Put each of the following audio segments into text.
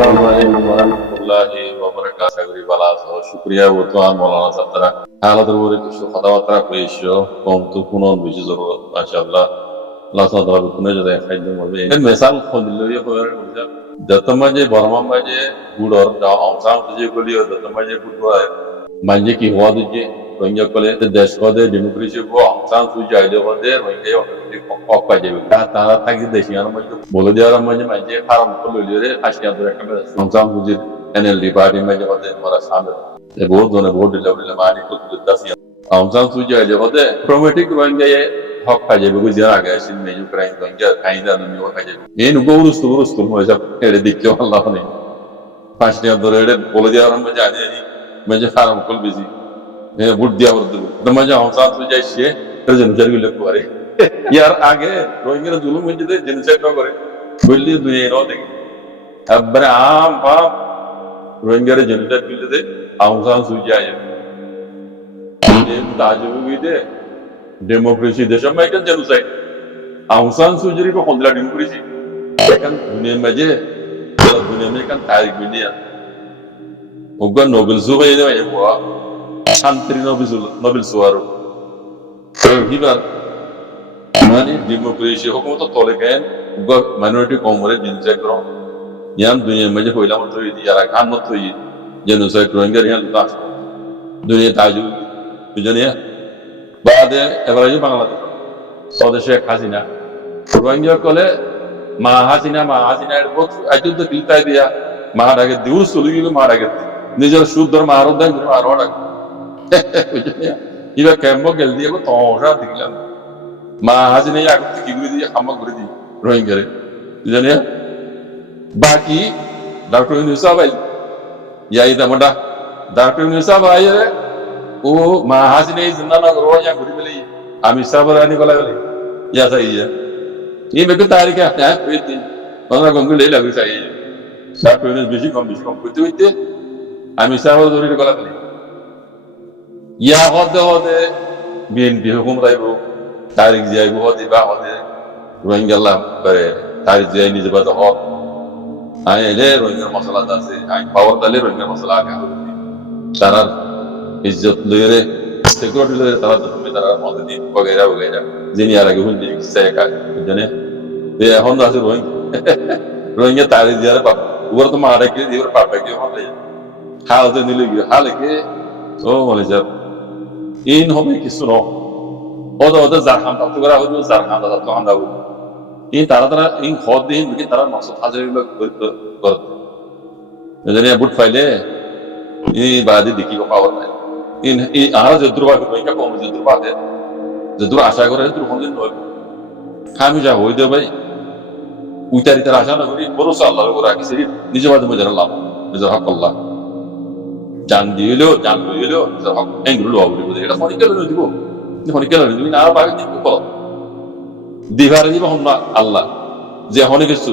আসসালামু আলাইকুম ওয়া রাহমাতুল্লাহি ওয়া বারাকাতুহু। আশা করি ভালো আছো। শুকরিয়া ও তোমার মৌলানা ছাত্রা হালাতের উপরে কিছু কথাবার্তা কইছো কম তো কোনো বেশি জরুরত মাশাআল্লাহ আল্লাহ তাআলা কোনে যদি খাইতে মরবে এই মেসাল খদিল ইয়ে করে বুঝা দতমাজে বর্মামাজে গুড়র দাও আমসাম যে গলিও দতমাজে গুড় মাঝে কি হওয়া দিচ্ছে রোহিঙ্গা কলে দেশ কদে ডেমোক্রেসি কো আমসাম সুজা আইলে কদে রোহিঙ্গা অনেক অপা যাবে তারা থাকি দেশি আর মাঝে বলে দেওয়ার মাঝে মাঝে ফার্ম করলে লিয়ে হাসিয়া ধরে একটা আমসাম সুজির এনএলডি পার্টি মাঝে কদে মারা সামনে এ বহুত ধরনের ভোট দিলে বলে মানি করতে দাসি আমসাম সুজা আইলে কদে প্রোমেটিক রোহিঙ্গা হক পাই যাবে বুঝিয়া আগে আসিল মেজু ক্রাইম রোহিঙ্গা কাইদা নমি হক পাই যাবে এই নুগো উরুস্তু মজা এড়ে দিকে আল্লাহ নেই হাসিয়া ধরে এড়ে বলে দেওয়ার মাঝে আনি মাঝে ফার্ম কল বেশি ভোট দিয়া বলতে মাঝে আমসাম সুজা এসে জেনোসাইড গুলো করে ইয়ার আগে রোহিঙ্গারা জুলুম হয়েছে জেনোসাইড করে বললি দুনিয়া এরাও দেখি একবারে আম বাপ রোহিঙ্গারা জেনোসাইড করলে আমসাম সুজা তাজুবিদে ডেমোক্রেসি দেশম মাইকেল জেনোসাইড আমসাম সুজরি को खंदला democracy kan dunia maje dunia में kan tarik dunia uga nobel zuwa ini ya gua santri nobel suaru hibar mani demokrasi hukum to tole kan uga minority komore jinse kro yan dunia maje hoila mot hoyi yara kan mot hoyi genocide rohingya yan ta dunia taju bijaniya bade ebaraju bangladesh স্বদেশে Hasina Rohingya কলে মা হাসিনা এর বহুত আইতো তো কিলতাই দিয়া মারাগে দিউর চলি গেল মারাগে নিজের সুদর মারো দেন মারো ডাক ইবা ক্যাম্প গেল দিয়ে তমসা দিলাম মা হাসিনা আগে কি করে দিয়ে হামা করে দি রোহিঙ্গারে জানিয়া বাকি ডক্টর ইউনুসা ভাই ইয়াই দামডা ডক্টর ইউনুসা ভাই ও মা হাসিনা জিন্দানা রোজা ঘুরি বলি আমি সাবরানি গলা গলি या सही है ये मेरे को तारीख है पेटी पंद्रह कम ले लगे सही है सात पेने बेची कम कुछ हुई আমি সাবর ধরে গলা গলি ইয়া হদে বিএনপি হুকুম রাইব তারিখ যাইব হদে বা হদে রোহিঙ্গা করে তারিখ যাই নিজে বাদ হক আই এলে রোহিঙ্গা মশলা আছে আই পাওয়ার দালে রোহিঙ্গা মশলা আগে তারা ইজ্জত লইরে সিকিউরিটি লইরে তারা তারা মদে দি বগেরা যিনি আর আগে হুন্দি সেকা জানে এ এখন আছে রোহিঙ্গা তারিখ দিয়ারে পাপ ওর তো মারা কে দিওর পাপে কে হলে হালতে নিলে গিয়ে হালে কে ও বলে যাব ইন হবে কিছু ন ওদা জারখান তাত করা হইলো জারখান তাত তো আন্দাও ইন তারা ইন খদ দিন কি তারা মাকসুদ হাজার লোক করে জানি বুট ফাইলে ই বাদি দেখি কো পাওয়ার নাই ইন ই আর যে দুর্বা রোহিঙ্গা কম যে দুর্বা দে যে দূর আশা করে দূর কোনদিন নয় আমি যা হই দে ভাই উইতারি তার আশা না করি ভরসা আল্লাহর উপর রাখি সেই নিজে মাধ্যমে যারা লাভ নিজের হক আল্লাহ জান দিলো নিজের হক এঙ্গুলো হবে বলে এটা মনে কেন দিব না পাবে দিব কল দিবার দিব না আল্লাহ যে হনে কিছু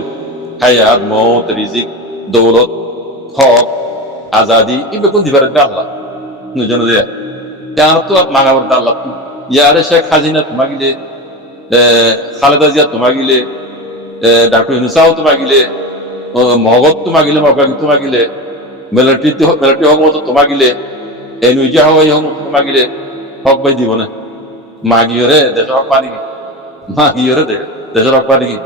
হায়াত মওত রিজিক দৌলত হক আজাদি এগুলো কোন দিবার আল্লাহ নিজে দে কেন তো মাগাবার আল্লাহ ইয়ারে শেখ হাসিনা তোমাগিলে খালেদা জিয়া তোমাগিলে ডাক্তার ইউনুসাও তোমাগিলে মহগত তোমাগিলে মকাগি তোমাগিলে মিলিটারি হক মতো তোমাগিলে এনুইজা হওয়াই হক তোমাগিলে হক বাই দিব না মাগিয়রে দেশের হক পানি কি মাগিয়রে দেশের হক পানি কি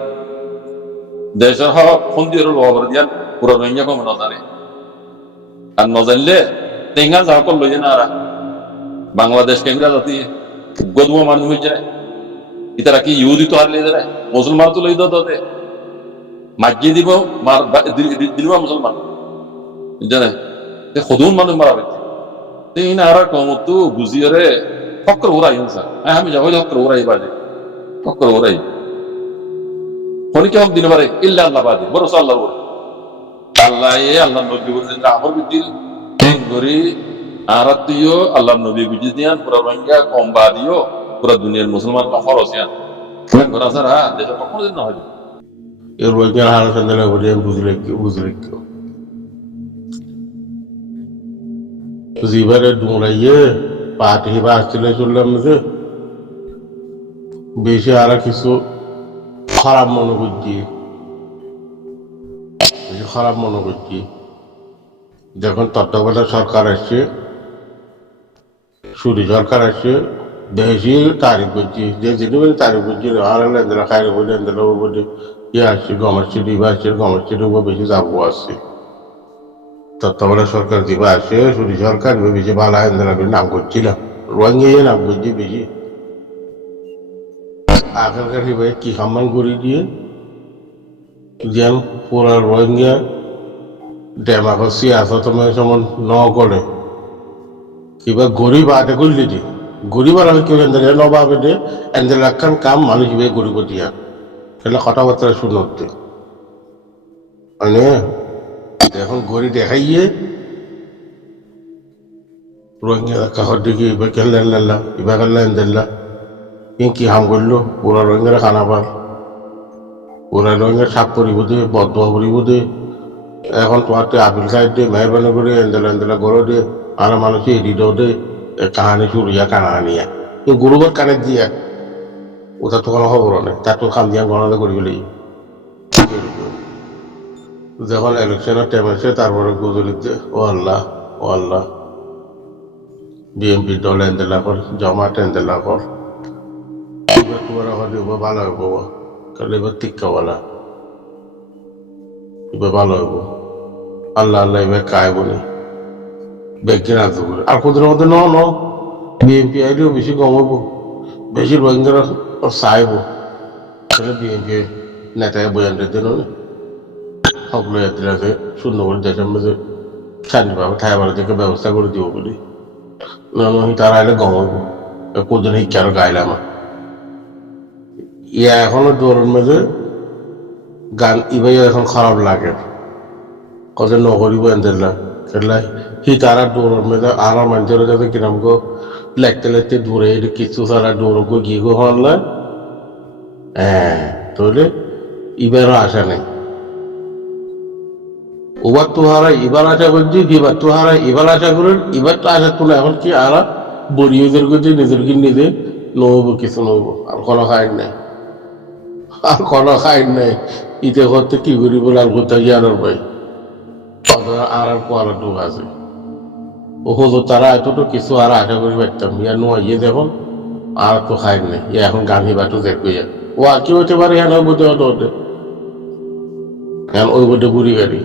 দেশের হক ফন্দিয়র খবর দিয়ান পুরো রোহিঙ্গা কম নজানে আর নজানলে টেঙ্গা যা সকল লইয়ে না বাংলাদেশ কেন্দ্রা জাতি গদুয়া মানুষ হয়ে যায় ইতারা কি ইহুদি তো আর লে যায় মুসলমান তো লই দে মাঝে দিব দিলবা মুসলমান জানে খদুন মানুষ মারা হয়েছে তিন আর কমতো বুঝিয়ে ফক্র ওরাই হিংসা আমি যাবো ফক্র ওরাই বাজে ফক্র ওরাই হনিকে হক দিন পারে ইল্লা আল্লাহ বাজে বড় আল্লাহ আল্লাহ আল্লাহ নবী বলছেন আমার বিদিল গরি আর তুইও আল্লাহ নবী বুঝি দিয়ান পুরা রোহিঙ্গা কম বা দিও পুরা দুনিয়ার মুসলমান খরচিয়ান ঘোরা ছাড়া দেশের কখনো দিন না হবে এর রোহিঙ্গার হারা সন্ধানে বলে বুঝলে কেউ জিবারে ডুংরাইয়ে পাট হিবা আসলে চললাম যে বেশি আর কিছু খারাপ মনে করছি খারাপ মনে করছি যখন তত্ত্বাবধায়ক সরকার আসছে, সুরি সরকার আসছে, বেশি তারিফ করছি যে যেটুকু তারিফ করছি আর লেনদেন খাই বলে লেনদেন বলে ইয়ে আসছে গমের দিবা আসছে গমের উপর বেশি যাবো আসছে তত্ত্বাবধায়ক সরকার দিবা আসছে সুরি সরকার বেশি ভালো লেনদেন নাম করছিলাম রোহিঙ্গা নাম করছি বেশি আখেরকার কি সম্মান করে দিয়ে যেন পুরা রোহিঙ্গা ডেমাকসি আসো তোমার যেমন ন করে কিবা গরিব আটে করলি দি গরিব আর কেউ এনদের নবাবে দে এনদের লাখান কাম মানুষ ইবে গরিব দিয়া তাহলে কথাবার্তা শুনতে মানে এখন গরিব দেখাইয়ে রোহিঙ্গা কাহর দিকে ইবা কেলেন লাল্লা ইবা কেলেন দিল্লা কি হাম করলো পুরা রোহিঙ্গারা খানা পার পুরা রোহিঙ্গা সাপ পরিব দে বদুয়া পরিব দে এখন তোমার আপিল খাই দে মেহরবানি করে এনদেলা গড়ো দে আর মানুষ এডিট দে কাহানি সুরিয়া কানানিয়া গরুবার কানে দিয়া ওটা তো কোনো খবর নেই তার তো খাম দিয়া গণনা করি বলেই যখন ইলেকশনের টাইম আছে তারপরে গুজরিতে ও আল্লাহ বিএনপি দল এনদেলা কর জমাট এনদেলা কর এবার তোমার হলে এবার ভালো হইব কারণ এবার টিক্কাওয়ালা এবার ভালো হইব আল্লাহ এবার কায় বলে ব্যাংকে না করে আর কোথাও মধ্যে ন বিএনপি আইলেও বেশি কমাবো বেশি রোহিঙ্গারা চাইব তাহলে বিএনপি নেতায় বয়ানদের জন্য সকলো ইয়াত্রীরাকে সুন্দর করে দেশের মধ্যে শান্তিভাবে ঠাই ভালো থেকে ব্যবস্থা করে দিব বলি তারা আইলে কমাবো কোনদিন শিক্ষার গাইলাম ইয়া এখনো দৌড়ের মধ্যে গান ইবাই এখন খারাপ লাগে কত নকরিব এনদেলা কেলাই সি তারা দৌড়ের মধ্যে আর মানুষের যাতে কিরম গো লেখতে দূরে কিছু তারা দৌড় গো গিয়ে গো হল্লা হ্যাঁ তাহলে এবারও আসা নেই ওবার তো হারা এবার আশা করছি এবার তো হারা এবার আশা করেন এবার তো আশা তুলে এখন কি আর বড়িওদের করছে নিজেরকে নিজে নইব কিছু নইব আর কোনো খাইন নাই আর কোনো খাইন নাই ইতে করতে কি করি বলে আর কোথায় জানার ভাই আর কোয়ার ঢুক আছে ও হলো তারা এতটা কিছু আর আশা করি পারতাম ইয়া নোয়াইয়ে দেখুন আর তো খাইন নাই ইয়া এখন গান্ধী বাটু দেখবে ও আর কি হতে পারে হ্যাঁ বোধ হতে এখন ওই বোধে বুড়ি গাড়ি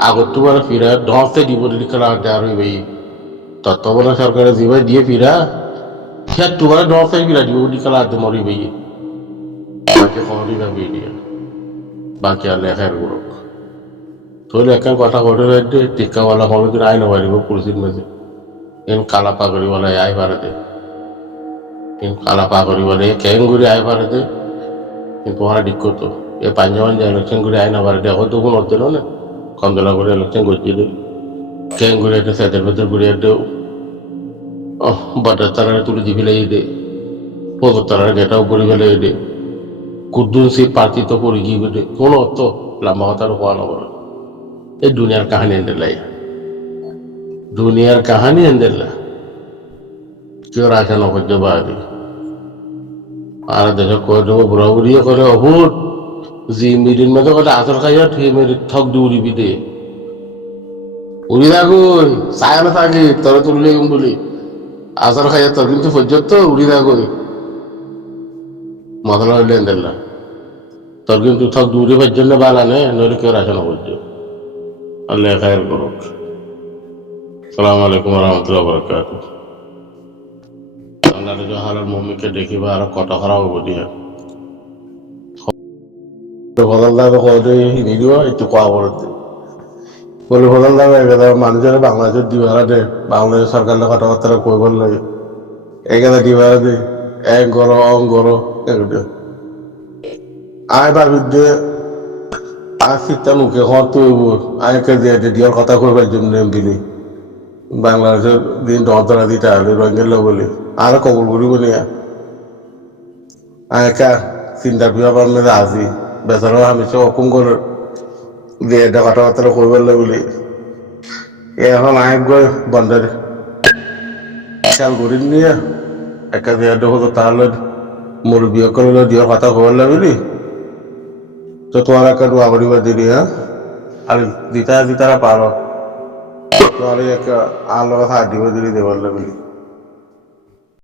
আগত তোমার ফিরা ধসতে দিব খেলা আর ওই তত্ত্বাবধায়ক সরকারের যেভাবে দিয়ে ফিরা সে তোমার ধসতে ফিরা দিব খেলা আর মরি ভাই বাকি খবরই না বেরিয়ে বাকি আর লেখার গুলো তাহলে একটা কথা ঘটে যাচ্ছে টিক্কাওয়ালা কোনোদিন আইন পারিব পুলিশের মাঝে এন কালা পাগড়িওয়ালা আয় পারে এন কালা পাগড়িওয়ালা কেন করে আয় পারে কিন্তু ওরা ঠিক করতো এ পাঞ্জাবান যে ইলেকশন করে আয় না পারে এখন তো কোনো হতে না কন্দলা করে ইলেকশন করছিল কেন করে একটা সেদের ভেতর করে একটা বাটার তারা তুলে দিয়ে ফেলে দে পদর তারা গেটাও করে ফেলে দে কুদ্দুন সে প্রার্থী তো করে গিয়ে দে কোনো অর্থ লম্বা কথার হওয়া না বলে এই দুনিয়ার কাহানি এনদেলাই দুনিয়ার কাহানি এনদেলা কেউ রাখে না করতে পারি আর দেশে করে দেবো বুড়া বুড়িয়ে করে অভূত জি মিডির মধ্যে কথা আসর খাইয়া ঠিক মেরি ঠক দি উড়িবি দে উড়ি থাকুই চায় না থাকি তোরা তুললে বলি আসর খাইয়া তোর কিন্তু পর্যন্ত উড়ি থাকুই মতলা হইলে এনদেলা তোর কিন্তু ঠক দূরে পর্যন্ত বানানে নইলে কেউ রাখে না করছে আল্লাহ খায়ের করুক সালাম আলাইকুম রহমতুল্লাহ বরকাত বাংলাদেশ হালার মম্মিকে দেখিবা আর কত খারাপ হবো দিয়া ফজল দাবে কত ভিডিও একটু কোয়া করতে বলে ফজল দাবে মানুষের বাংলাদেশের দিবারা দে বাংলাদেশ সরকারের কথাবার্তা কই বল লাগে এখানে দিবারা দে এক গরো অং গরো আয় ভাবিতে আর শীতটা মুখে হওয়ার তো আয়কে দিয়ার কথা কইবার জন্য দিলি বাংলাদেশের দিন দরা দিতে হলে রঙের বলি আর কবল করিব নিয়া আয়কা চিন্তা বিভাবার মেয়েদের আসি বেচারা আমি সে অকুম করে দিয়ে এটা কথাবার্তা কইবার বলি এখন আয় গই বন্ধের খেয়াল করি নিয়ে একা দিয়ে হতো তাহলে মুরব্বী করে দিয়ার কথা কইবার বলি তো তোমার একটা দোয়া করিবার দিলি হ্যাঁ আর দিতারা পারো তোমার একটা আলো কথা দিব দিলি দেবার লাগলি